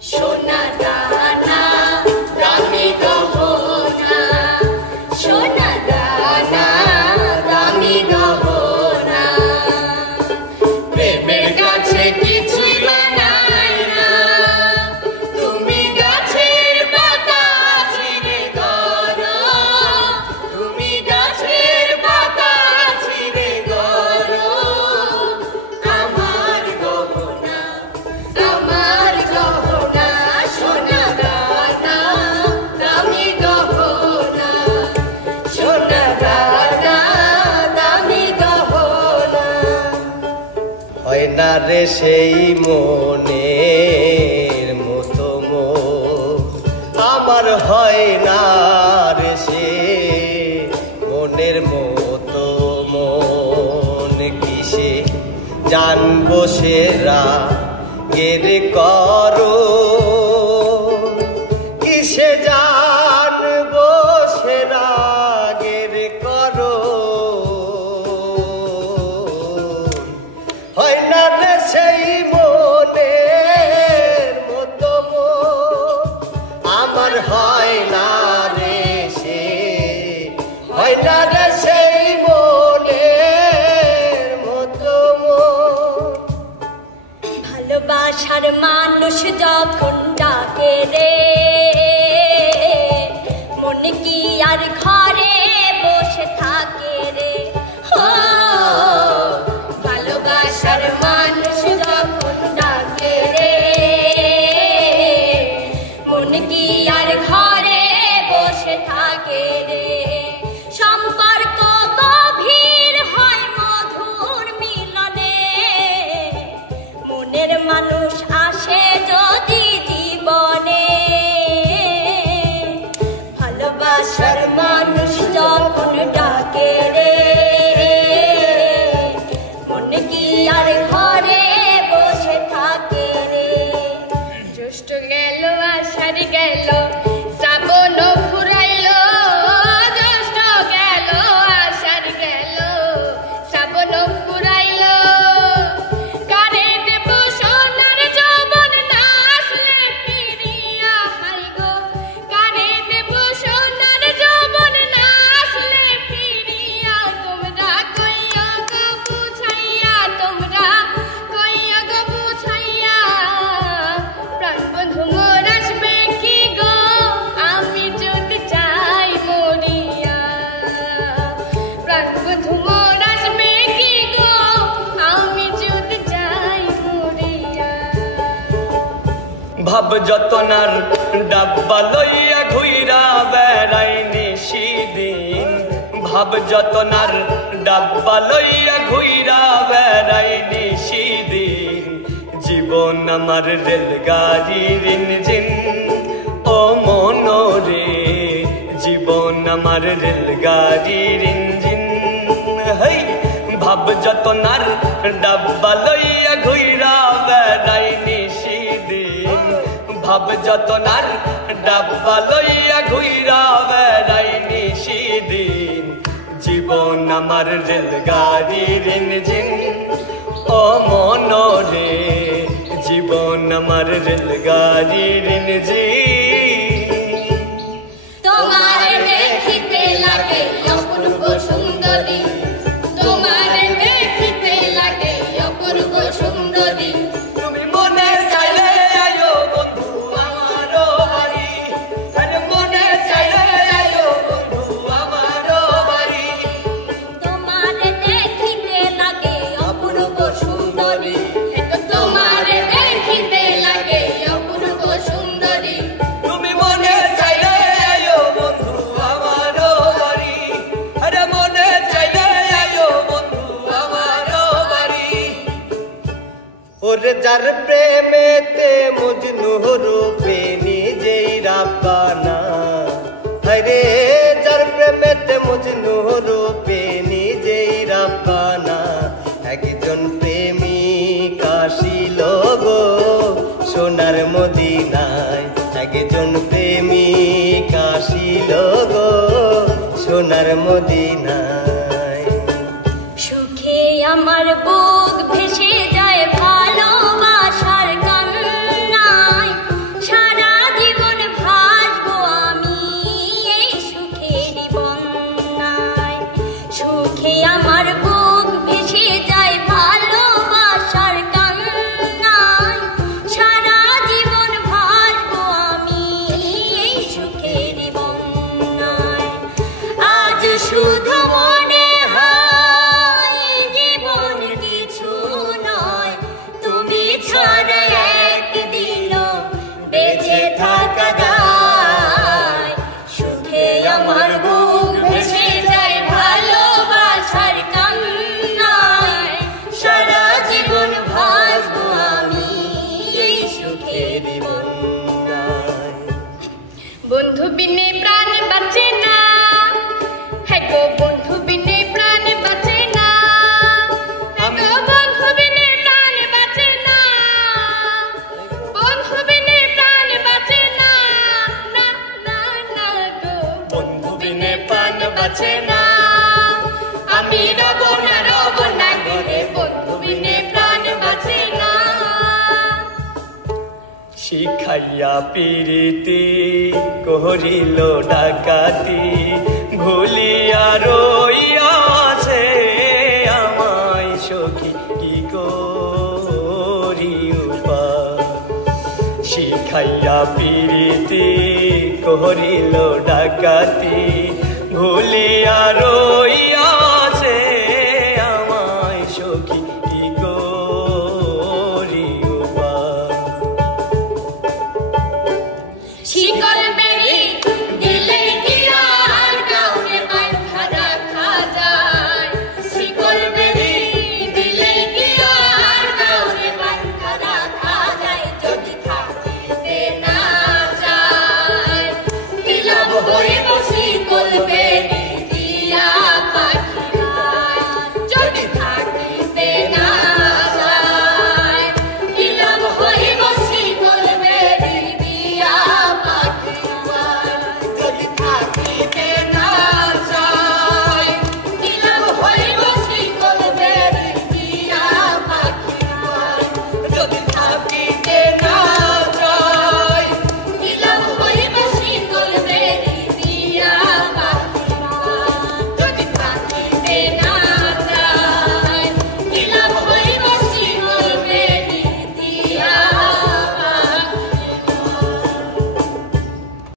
সোনা দানা দামি গহনা, সোনা দানা দামি গহনা, প্রেমের কাছে কিছুই বানাই না, তুমি গাছের পাতা ছিঁড়ে গড়ো, তুমি গাছের পাতা ছিঁড়ে গড়ো, আমার গহনা, আমার গহনা, সোনা দানা দামি গহনা, সোনা দানা দামি গহনা। হয় না রে সেই মনের মতো মন, আমার হয় না রে সে মনের মতো মন, কিসে জানবো সেরা গের করো, কিসে জানবো সেরা গের করো, হয় না রে সেই মনের মতো মন, আমার হয় না রে সে, হয় না রে সেই মনের মতো মন। ভালোবাসার মানুষ যখন ডাকে রে, মন কি আর ঘরে বসে থাকে রে, ও ভালোবাসার মানুষ যখন ডাকে রে, মন কি আর ঘরে বসে থাকে রে, সম্পর্ক গভীর হয় মধুর মিলনে, মনের মানুষ আসে যদি জীবনে, ভালোবাসার মানুষ যখন ডাকে রে, মন কি আর ঘরে বসে থাকে রে, জ্যৈষ্ঠ গেল আষাঢ় গেল শ্রাবণ ফুরাইল, জ্যৈষ্ঠ গেল আষাঢ় গেল শ্রাবণ ফুরাইল, কারে দেব সোনার যৌবন না আসলে ফিরিয়া, হাই গো কারে দেব সোনার যৌবন না আসলে ফিরিয়া, তোমরা কইয়া গো বুঝাইয়া, তোমরা কইয়া গো বুঝাইয়া, প্রাণ বন্ধু মোর আসবে কি গো, আমি যদি চাই মরিয়া, প্রাণ বন্ধু মোর আসবে কি গো, আমি যদি চাই মরিয়া। ভাব যতনার ডাব্বা লইয়া ঘুইরা বেড়াই নিশিদিন, ভাব যতনার ডাব্বা লইয়া ঘুইরা বেড়াই নিশিদিন, জীবন আমার রেলগাড়ির ইঞ্জিন, ও মনোরে জীবন আমার রেলগাড়ির ইঞ্জিন, হেই ভাব যতনার ডাব্বা লইয়া ঘুইরা বেড়াই নিশিদিন, ভাব যতনার ডাব্বা লইয়া ঘুইরা বেড়াই নিশিদিন, জীবন আমার রেলগাড়ির ইঞ্জিন, ও মনোরে জীবন আমার রেলগাড়ির ইঞ্জিন। তোমার দেখিতে লাগে অপূর্ব সুন্দরী, তোমার দেখিতে লাগে অপূর্ব সুন্দরী, তুমি মনে চাইলে আয়ো বন্ধু আমারও বাড়ি, আরে মনে চাইলে আয়ো বন্ধু আমারও বাড়ি, তোমার দেখিতে লাগে অপূর্ব সুন্দরী, তোমার দেখিতে লাগে অপূর্ব সুন্দরী, তুমি মনে চাইলে আয়ো বন্ধু আমারও বাড়ি, আরে মনে চাইলে আয়ো বন্ধু আমারও বাড়ি। ওরে যার প্রেমেতে মজনু রূপে নিজেই রাব্বানা, আরে যার প্রেমেতে মজনু রূপে নিজেই রাব্বানা, একজন প্রেমিক আসিল গো সোনার মদিনায়, একজন প্রেমিক আসিল গো সোনার মদিনায়। সুখে আমার বুক ভেসে যায় ভালোবাসার কান্নায়, বিনে প্রাণ বাঁচে না, হ্যাঁ গো বন্ধু বিনে প্রাণ বাঁচে না, হ্যাঁ গো বন্ধু বিনে প্রাণ বাঁচে না, বন্ধু বিনে প্রাণ বাঁচে না, না না না গো বন্ধু বিনে প্রাণ বাঁচে না। আমি রব না ঘরে, বন্ধু বিনে প্রাণ বাঁচে না। শিখাইয়া প্রীতি করিল ডাকাতি, ভুলিয়া রইয়াছে আমায় সখী কি করি উপায়। শিখাইয়া প্রীতি করিল ডাকাতি, ভুলিয়া রইয়া